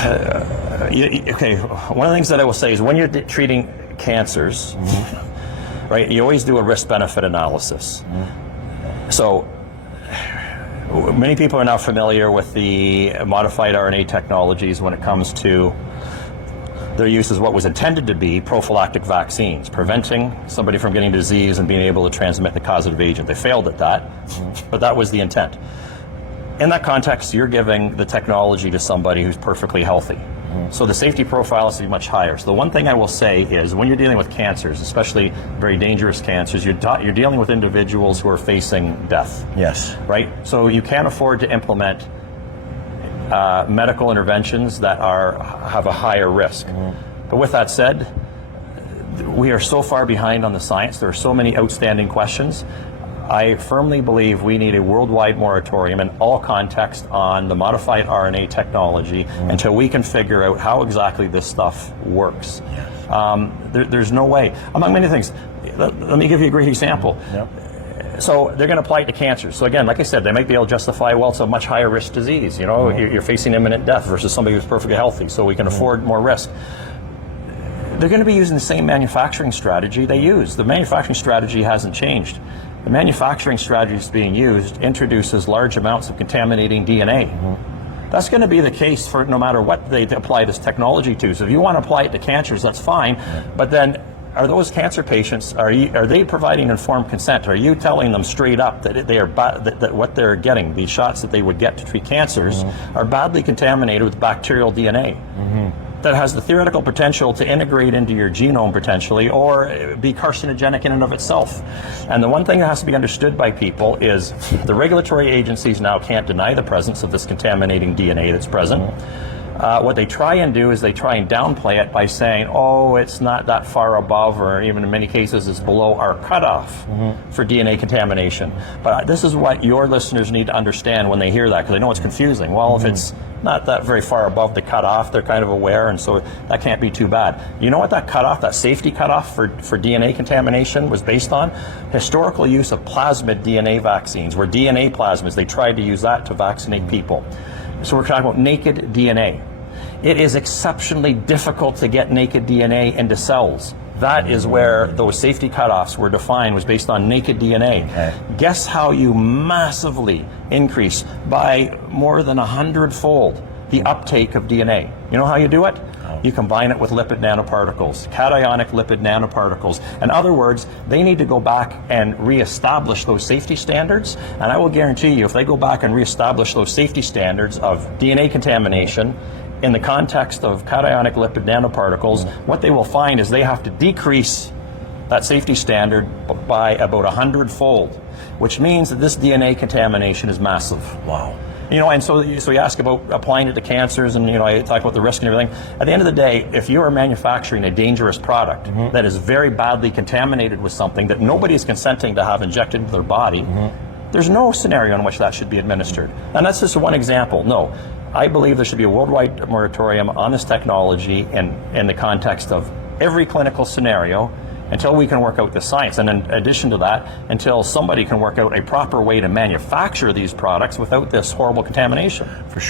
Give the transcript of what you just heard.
Okay, one of the things that I will say is when you're treating cancers, right, you always do a risk-benefit analysis. So many people are now familiar with the modified RNA technologies when it comes to their use as what was intended to be prophylactic vaccines, preventing somebody from getting disease and being able to transmit the causative agent. They failed at that, but that was the intent. In that context, you're giving the technology to somebody who's perfectly healthy. So the safety profile is much higher. So the one thing I will say is when you're dealing with cancers, especially very dangerous cancers, you're dealing with individuals who are facing death. Yes. Right? So you can't afford to implement medical interventions that have a higher risk. But with that said, we are so far behind on the science. There are so many outstanding questions. I firmly believe we need a worldwide moratorium in all context on the modified RNA technology until we can figure out how exactly this stuff works. There's no way. Among many things, let me give you a great example. So they're going to apply it to cancer. So again, like I said, they might be able to justify, well, it's a much higher risk disease. You know, you're facing imminent death versus somebody who's perfectly healthy, so we can afford more risk. They're going to be using the same manufacturing strategy they use. The manufacturing strategy hasn't changed. The manufacturing strategy that's being used introduces large amounts of contaminating DNA. That's going to be the case for no matter what they apply this technology to. So if you want to apply it to cancers, that's fine. But then, are those cancer patients, are they providing informed consent? Are you telling them straight up that they are that what they're getting, these shots that they would get to treat cancers, are badly contaminated with bacterial DNA? That has the theoretical potential to integrate into your genome potentially, or be carcinogenic in and of itself. And the one thing that has to be understood by people is the regulatory agencies now can't deny the presence of this contaminating DNA that's present. What they try and do is they try and downplay it by saying, oh, it's not that far above, or even in many cases it's below our cutoff for DNA contamination. But this is what your listeners need to understand when they hear that, because they know it's confusing. Well, if it's not that very far above the cutoff, they're kind of aware, and so that can't be too bad. You know what that cutoff, that safety cutoff for DNA contamination was based on? Historical use of plasmid DNA vaccines, where DNA plasmids, they tried to use that to vaccinate people. So we're talking about naked DNA. It is exceptionally difficult to get naked DNA into cells. That is where those safety cutoffs were defined, was based on naked DNA. Guess how you massively increase by more than 100-fold the uptake of DNA? You know how you do it? You combine it with lipid nanoparticles, cationic lipid nanoparticles. In other words, they need to go back and reestablish those safety standards. And I will guarantee you, if they go back and reestablish those safety standards of DNA contamination in the context of cationic lipid nanoparticles, what they will find is they have to decrease that safety standard by about 100-fold, which means that this DNA contamination is massive. Wow. You know, and so you ask about applying it to cancers, and you know, I talk about the risk and everything. At the end of the day, if you are manufacturing a dangerous product that is very badly contaminated with something that nobody is consenting to have injected into their body, there's no scenario in which that should be administered. And that's just one example. No, I believe there should be a worldwide moratorium on this technology in the context of every clinical scenario until we can work out the science. And in addition to that, until somebody can work out a proper way to manufacture these products without this horrible contamination. For sure.